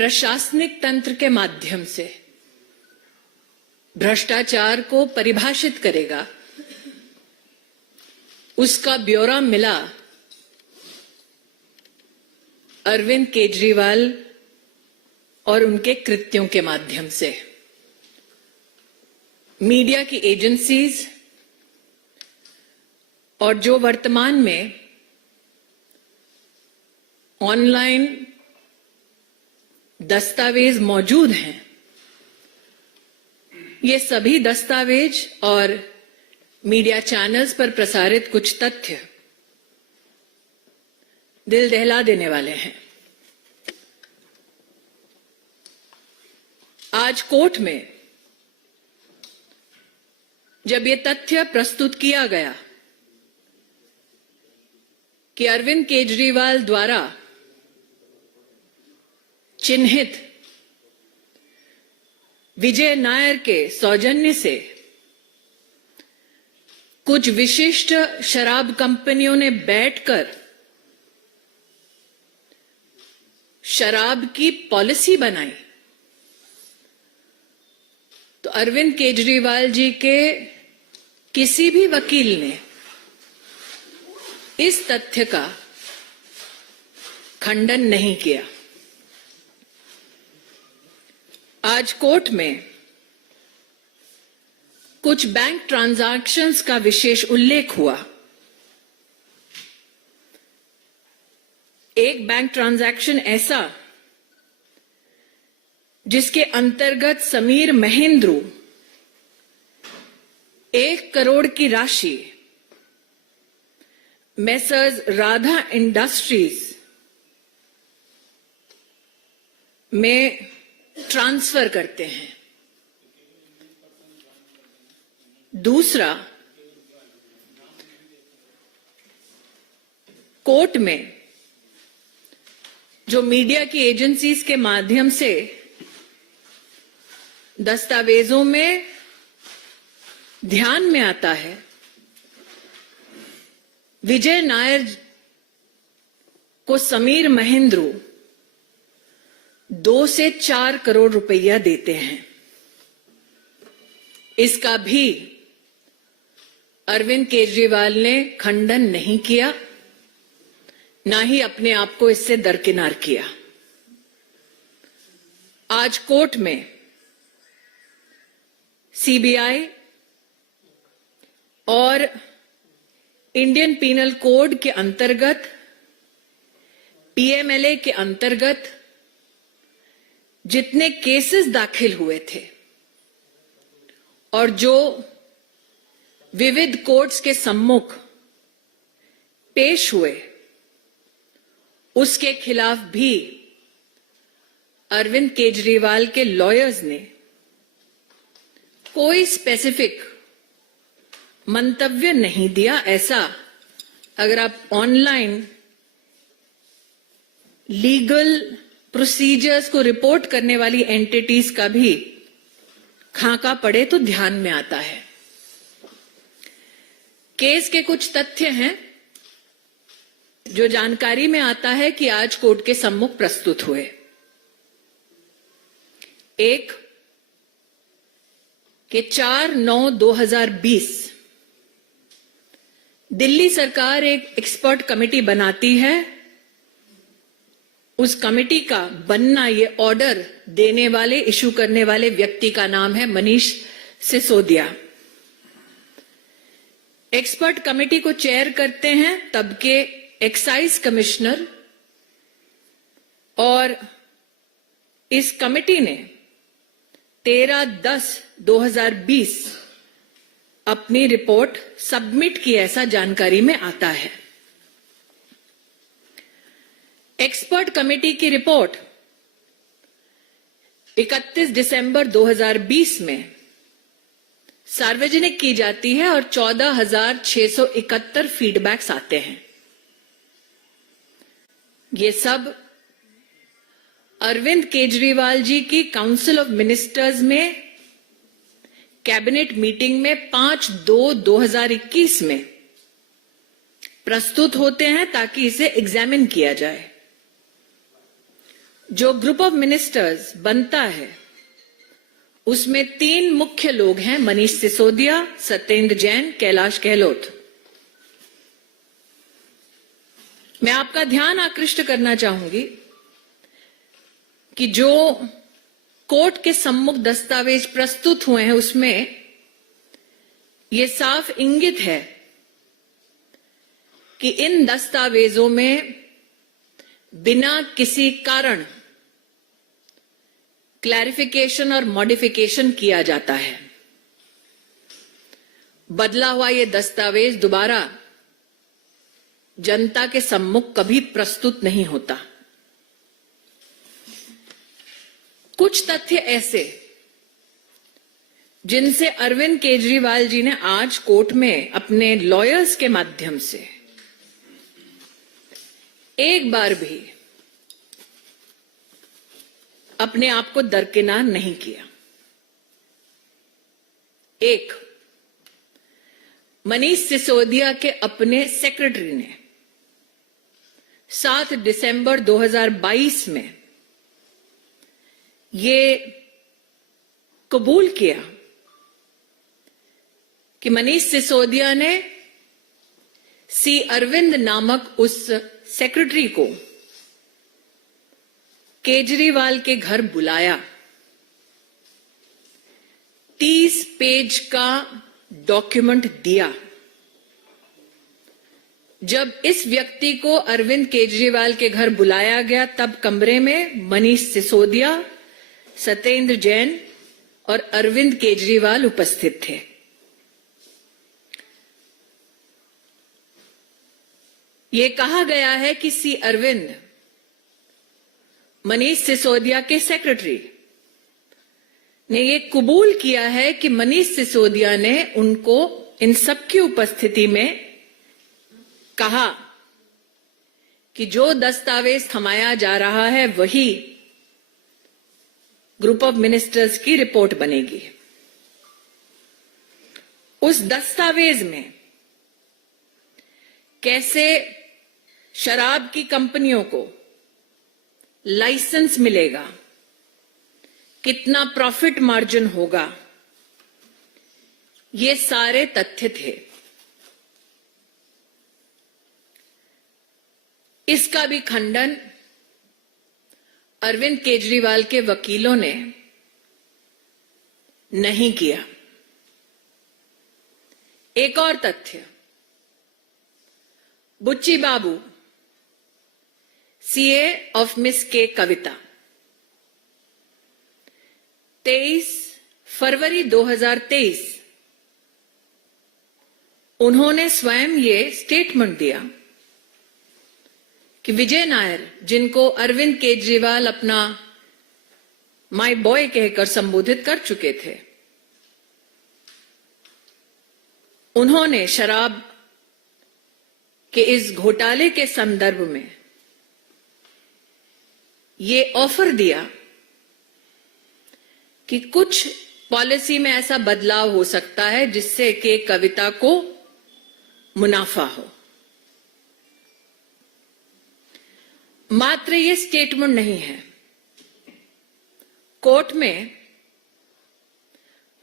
प्रशासनिक तंत्र के माध्यम से भ्रष्टाचार को परिभाषित करेगा, उसका ब्यौरा मिला अरविंद केजरीवाल और उनके कृत्यों के माध्यम से। मीडिया की एजेंसीज और जो वर्तमान में ऑनलाइन दस्तावेज मौजूद हैं, ये सभी दस्तावेज और मीडिया चैनल्स पर प्रसारित कुछ तथ्य दिल दहला देने वाले हैं। आज कोर्ट में जब ये तथ्य प्रस्तुत किया गया कि अरविंद केजरीवाल द्वारा चिन्हित विजय नायर के सौजन्य से कुछ विशिष्ट शराब कंपनियों ने बैठकर शराब की पॉलिसी बनाई, तो अरविंद केजरीवाल जी के किसी भी वकील ने इस तथ्य का खंडन नहीं किया। आज कोर्ट में कुछ बैंक ट्रांजैक्शंस का विशेष उल्लेख हुआ। एक बैंक ट्रांजैक्शन ऐसा जिसके अंतर्गत समीर महेंद्रू 1 करोड़ की राशि मेसर्स राधा इंडस्ट्रीज में ट्रांसफर करते हैं। दूसरा, कोर्ट में जो मीडिया की एजेंसीज के माध्यम से दस्तावेजों में ध्यान में आता है, विजय नायर को समीर महेंद्रू 2 से 4 करोड़ रुपया देते हैं। इसका भी अरविंद केजरीवाल ने खंडन नहीं किया, ना ही अपने आप को इससे दरकिनार किया। आज कोर्ट में सीबीआई और इंडियन पीनल कोड के अंतर्गत, पीएमएलए के अंतर्गत जितने केसेस दाखिल हुए थे और जो विविध कोर्ट्स के सम्मुख पेश हुए, उसके खिलाफ भी अरविंद केजरीवाल के लॉयर्स ने कोई स्पेसिफिक मंतव्य नहीं दिया। ऐसा अगर आप ऑनलाइन लीगल प्रोसीजर्स को रिपोर्ट करने वाली एंटिटीज का भी खाका पड़े तो ध्यान में आता है। केस के कुछ तथ्य हैं जो जानकारी में आता है कि आज कोर्ट के सम्मुख प्रस्तुत हुए। एक कि 4/9/2020 दिल्ली सरकार एक एक्सपर्ट कमेटी बनाती है। उस कमेटी का बनना, ये ऑर्डर देने वाले, इशू करने वाले व्यक्ति का नाम है मनीष सिसोदिया। एक्सपर्ट कमेटी को चेयर करते हैं तब के एक्साइज कमिश्नर, और इस कमेटी ने 13/10/2020 अपनी रिपोर्ट सबमिट की, ऐसा जानकारी में आता है। एक्सपर्ट कमेटी की रिपोर्ट 31 दिसंबर 2020 में सार्वजनिक की जाती है और 14,671 फीडबैक्स आते हैं। ये सब अरविंद केजरीवाल जी की काउंसिल ऑफ मिनिस्टर्स में कैबिनेट मीटिंग में 5/2/2021 में प्रस्तुत होते हैं ताकि इसे एग्जामिन किया जाए। जो ग्रुप ऑफ मिनिस्टर्स बनता है उसमें 3 मुख्य लोग हैं, मनीष सिसोदिया, सत्येंद्र जैन, कैलाश गहलोत। मैं आपका ध्यान आकृष्ट करना चाहूंगी कि जो कोर्ट के सम्मुख दस्तावेज प्रस्तुत हुए हैं उसमें यह साफ इंगित है कि इन दस्तावेजों में बिना किसी कारण क्लैरिफिकेशन और मॉडिफिकेशन किया जाता है। बदला हुआ यह दस्तावेज दोबारा जनता के सम्मुख कभी प्रस्तुत नहीं होता। कुछ तथ्य ऐसे जिनसे अरविंद केजरीवाल जी ने आज कोर्ट में अपने लॉयर्स के माध्यम से एक बार भी अपने आप को दरकिनार नहीं किया। एक, मनीष सिसोदिया के अपने सेक्रेटरी ने 7 दिसंबर 2022 में ये कबूल किया कि मनीष सिसोदिया ने सी अरविंद नामक उस सेक्रेटरी को केजरीवाल के घर बुलाया, 30 पेज का डॉक्यूमेंट दिया। जब इस व्यक्ति को अरविंद केजरीवाल के घर बुलाया गया तब कमरे में मनीष सिसोदिया, सत्येंद्र जैन और अरविंद केजरीवाल उपस्थित थे। ये कहा गया है कि सी अरविंद मनीष सिसोदिया के सेक्रेटरी ने ये कबूल किया है कि मनीष सिसोदिया ने उनको इन सबकी उपस्थिति में कहा कि जो दस्तावेज थमाया जा रहा है वही ग्रुप ऑफ मिनिस्टर्स की रिपोर्ट बनेगी। उस दस्तावेज में कैसे शराब की कंपनियों को लाइसेंस मिलेगा, कितना प्रॉफिट मार्जिन होगा, ये सारे तथ्य थे। इसका भी खंडन अरविंद केजरीवाल के वकीलों ने नहीं किया। एक और तथ्य, बुच्ची बाबू सीए ऑफ मिस के कविता 23 फरवरी 2023 उन्होंने स्वयं ये स्टेटमेंट दिया कि विजय नायर, जिनको अरविंद केजरीवाल अपना माय बॉय कहकर संबोधित कर चुके थे, उन्होंने शराब के इस घोटाले के संदर्भ में ये ऑफर दिया कि कुछ पॉलिसी में ऐसा बदलाव हो सकता है जिससे कि कविता को मुनाफा हो। मात्र ये स्टेटमेंट नहीं है, कोर्ट में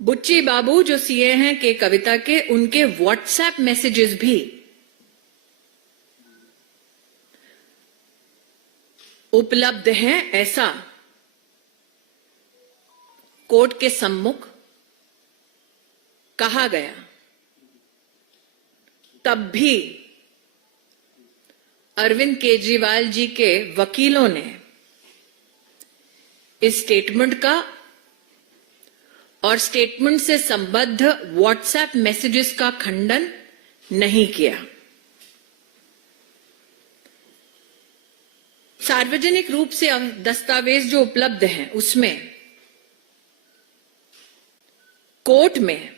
बुच्ची बाबू जो सीए हैं के कविता के, उनके व्हाट्सएप मैसेजेस भी उपलब्ध हैं, ऐसा कोर्ट के सम्मुख कहा गया। तब भी अरविंद केजरीवाल जी के वकीलों ने इस स्टेटमेंट का और स्टेटमेंट से संबद्ध व्हाट्सएप मैसेजेस का खंडन नहीं किया। सार्वजनिक रूप से दस्तावेज जो उपलब्ध हैं उसमें कोर्ट में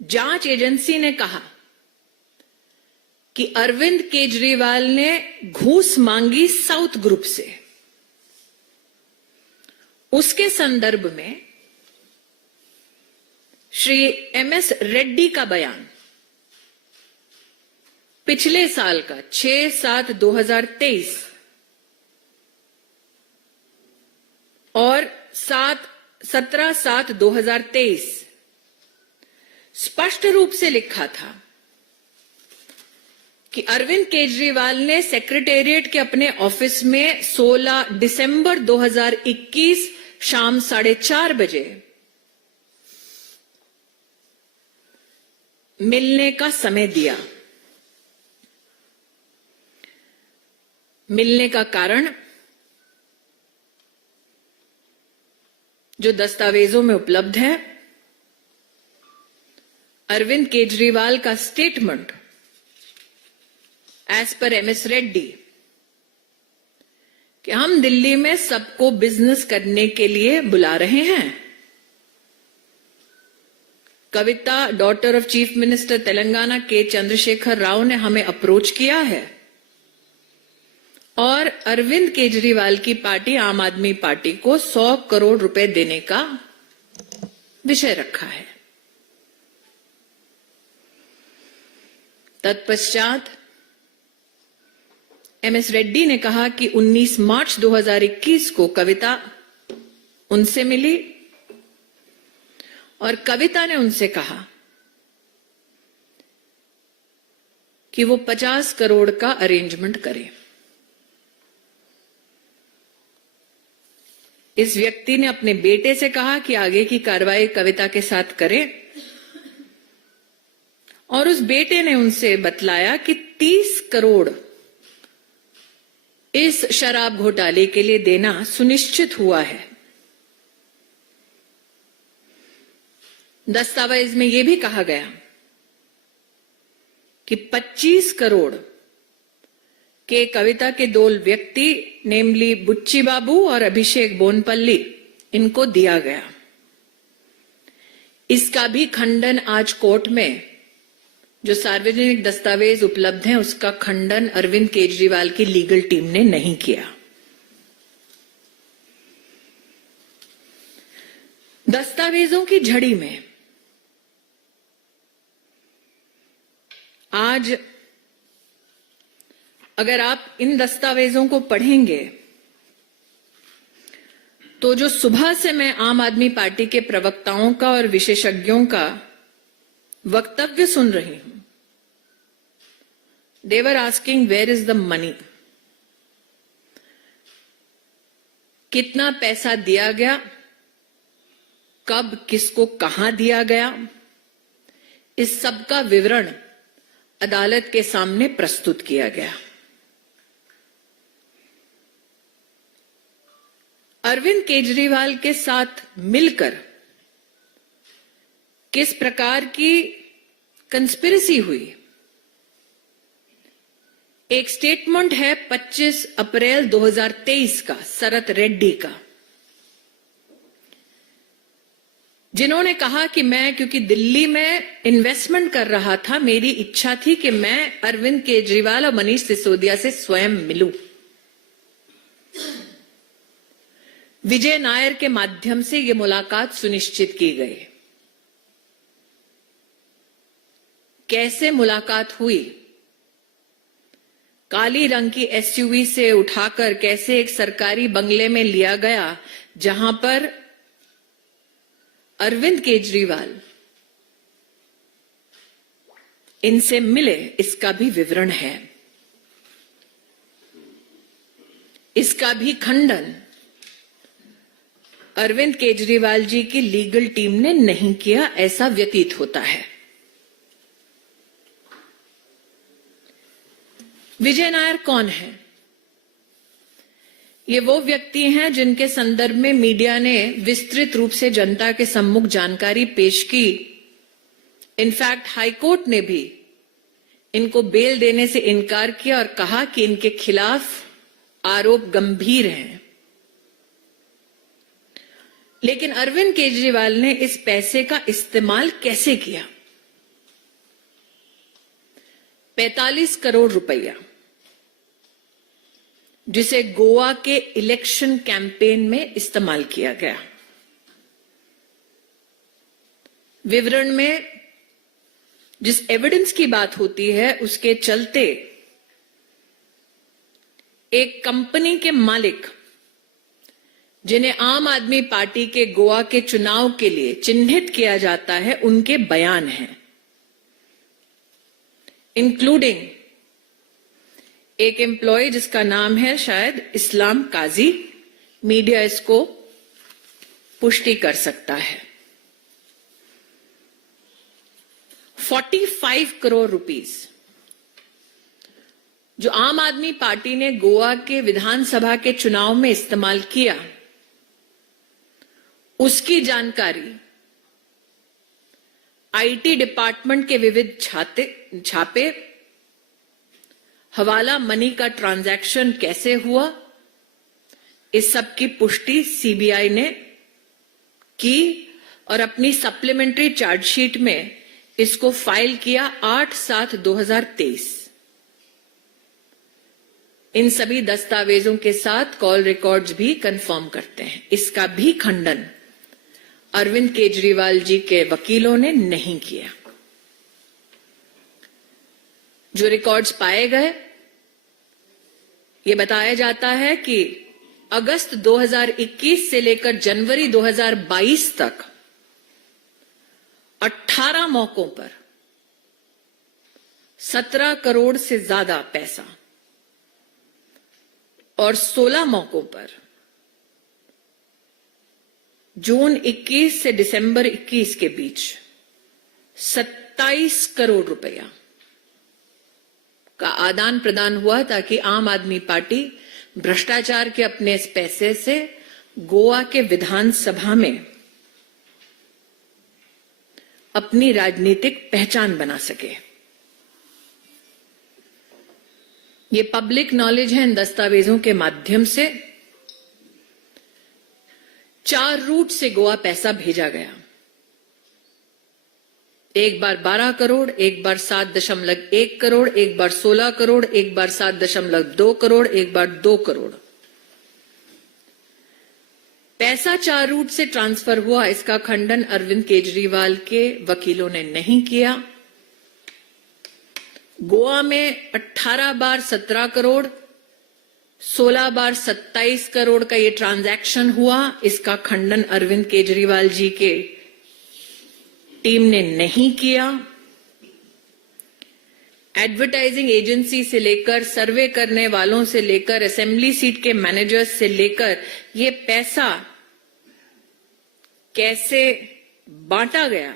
जांच एजेंसी ने कहा कि अरविंद केजरीवाल ने घूस मांगी साउथ ग्रुप से। उसके संदर्भ में श्री एमएस रेड्डी का बयान पिछले साल का 6/7/2023 और 17/7/2023 स्पष्ट रूप से लिखा था कि अरविंद केजरीवाल ने सेक्रेटेरिएट के अपने ऑफिस में 16 दिसंबर 2021 शाम 4:30 बजे मिलने का समय दिया। मिलने का कारण जो दस्तावेजों में उपलब्ध है, अरविंद केजरीवाल का statement as per MS Reddy कि हम दिल्ली में सबको बिजनेस करने के लिए बुला रहे हैं। Kavitha, daughter of chief minister Telangana K Chandrashekar Rao ने हमें अप्रोच किया है और अरविंद केजरीवाल की पार्टी आम आदमी पार्टी को 100 करोड़ रुपए देने का विषय रखा है। तत्पश्चात एमएस रेड्डी ने कहा कि 19 मार्च 2021 को कविता उनसे मिली और कविता ने उनसे कहा कि वो 50 करोड़ का अरेंजमेंट करें। इस व्यक्ति ने अपने बेटे से कहा कि आगे की कार्रवाई कविता के साथ करें और उस बेटे ने उनसे बतलाया कि 30 करोड़ इस शराब घोटाले के लिए देना सुनिश्चित हुआ है। दस्तावेज में यह भी कहा गया कि 25 करोड़ के कविता के 2 व्यक्ति नेमली बुच्ची बाबू और अभिषेक बोनपल्ली इनको दिया गया। इसका भी खंडन आज कोर्ट में जो सार्वजनिक दस्तावेज उपलब्ध हैं उसका खंडन अरविंद केजरीवाल की लीगल टीम ने नहीं किया। दस्तावेजों की झड़ी में आज अगर आप इन दस्तावेजों को पढ़ेंगे तो जो सुबह से मैं आम आदमी पार्टी के प्रवक्ताओं का और विशेषज्ञों का वक्तव्य सुन रही हूं, they were asking where is the money? कितना पैसा दिया गया, कब किसको कहां दिया गया, इस सब का विवरण अदालत के सामने प्रस्तुत किया गया। अरविंद केजरीवाल के साथ मिलकर किस प्रकार की कंस्पिरेसी हुई, एक स्टेटमेंट है 25 अप्रैल 2023 का शरत रेड्डी का, जिन्होंने कहा कि मैं क्योंकि दिल्ली में इन्वेस्टमेंट कर रहा था, मेरी इच्छा थी कि मैं अरविंद केजरीवाल और मनीष सिसोदिया से स्वयं मिलूं। विजय नायर के माध्यम से यह मुलाकात सुनिश्चित की गई। कैसे मुलाकात हुई, काली रंग की एसयूवी से उठाकर कैसे एक सरकारी बंगले में लिया गया जहां पर अरविंद केजरीवाल इनसे मिले, इसका भी विवरण है। इसका भी खंडन अरविंद केजरीवाल जी की लीगल टीम ने नहीं किया, ऐसा व्यतीत होता है। विजय नायर कौन है? ये वो व्यक्ति हैं जिनके संदर्भ में मीडिया ने विस्तृत रूप से जनता के सम्मुख जानकारी पेश की। इनफैक्ट हाईकोर्ट ने भी इनको बेल देने से इनकार किया और कहा कि इनके खिलाफ आरोप गंभीर हैं। लेकिन अरविंद केजरीवाल ने इस पैसे का इस्तेमाल कैसे किया? 45 करोड़ रुपया, जिसे गोवा के इलेक्शन कैंपेन में इस्तेमाल किया गया। विवरण में जिस एविडेंस की बात होती है उसके चलते एक कंपनी के मालिक जिन्हें आम आदमी पार्टी के गोवा के चुनाव के लिए चिन्हित किया जाता है, उनके बयान हैं, इंक्लूडिंग एक एम्प्लॉय जिसका नाम है शायद इस्लाम काजी। मीडिया इसको पुष्टि कर सकता है। 45 करोड़ रुपीस जो आम आदमी पार्टी ने गोवा के विधानसभा के चुनाव में इस्तेमाल किया, उसकी जानकारी आईटी डिपार्टमेंट के विविध छापे, हवाला मनी का ट्रांजैक्शन कैसे हुआ, इस सब की पुष्टि सीबीआई ने की और अपनी सप्लीमेंट्री चार्जशीट में इसको फाइल किया 8/7/2023। इन सभी दस्तावेजों के साथ कॉल रिकॉर्ड्स भी कंफर्म करते हैं। इसका भी खंडन अरविंद केजरीवाल जी के वकीलों ने नहीं किया। जो रिकॉर्ड्स पाए गए, ये बताया जाता है कि अगस्त 2021 से लेकर जनवरी 2022 तक 18 मौकों पर 17 करोड़ से ज्यादा पैसा और 16 मौकों पर जून 21 से दिसंबर 21 के बीच 27 करोड़ रुपया का आदान प्रदान हुआ, ताकि आम आदमी पार्टी भ्रष्टाचार के अपने इस पैसे से गोवा के विधानसभा में अपनी राजनीतिक पहचान बना सके। ये पब्लिक नॉलेज है। इन दस्तावेजों के माध्यम से 4 रूट से गोवा पैसा भेजा गया। एक बार 12 करोड़, एक बार 7.1 करोड़, एक बार 16 करोड़, एक बार 7.2 करोड़, एक बार 2 करोड़। पैसा 4 रूट से ट्रांसफर हुआ, इसका खंडन अरविंद केजरीवाल के वकीलों ने नहीं किया। गोवा में 18 बार 17 करोड़, 16 बार 27 करोड़ का ये ट्रांजैक्शन हुआ, इसका खंडन अरविंद केजरीवाल जी के टीम ने नहीं किया। एडवर्टाइजिंग एजेंसी से लेकर, सर्वे करने वालों से लेकर, असेंबली सीट के मैनेजर्स से लेकर ये पैसा कैसे बांटा गया,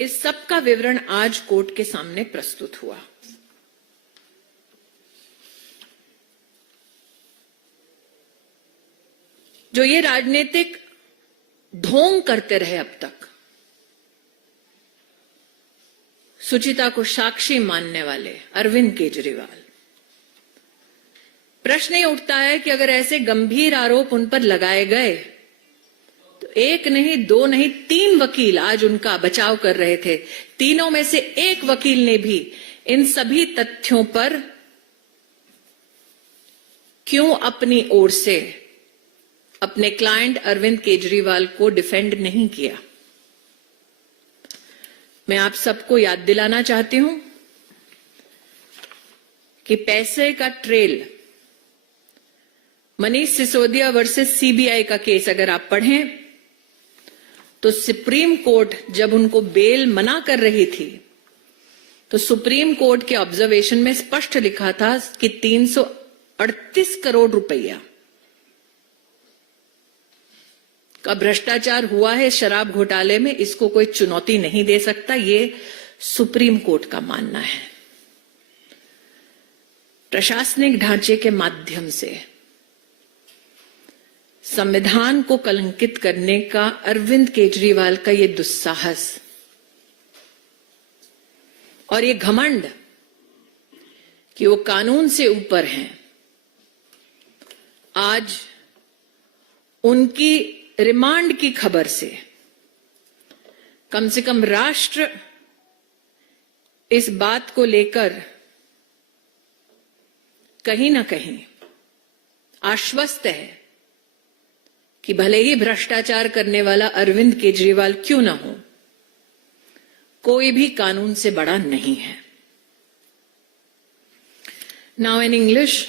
इस सब का विवरण आज कोर्ट के सामने प्रस्तुत हुआ। जो ये राजनीतिक ढोंग करते रहे अब तक, सुचिता को साक्षी मानने वाले अरविंद केजरीवाल, प्रश्न ये उठता है कि अगर ऐसे गंभीर आरोप उन पर लगाए गए तो एक नहीं, 2 नहीं, 3 वकील आज उनका बचाव कर रहे थे। तीनों में से एक वकील ने भी इन सभी तथ्यों पर क्यों अपनी ओर से अपने क्लाइंट अरविंद केजरीवाल को डिफेंड नहीं किया। मैं आप सबको याद दिलाना चाहती हूं कि पैसे का trail, Manish Sisodia versus CBI का केस अगर आप पढ़ें तो सुप्रीम कोर्ट जब उनको बेल मना कर रही थी तो सुप्रीम कोर्ट के ऑब्जर्वेशन में स्पष्ट लिखा था कि 338 करोड़ रुपया का भ्रष्टाचार हुआ है शराब घोटाले में, इसको कोई चुनौती नहीं दे सकता, ये सुप्रीम कोर्ट का मानना है। प्रशासनिक ढांचे के माध्यम से संविधान को कलंकित करने का अरविंद केजरीवाल का ये दुस्साहस और ये घमंड कि वो कानून से ऊपर हैं, आज उनकी रिमांड की खबर से कम से कम राष्ट्र इस बात को लेकर कहीं ना कहीं आश्वस्त है कि भले ही भ्रष्टाचार करने वाला अरविंद केजरीवाल क्यों ना हो, कोई भी कानून से बड़ा नहीं है। Now in English,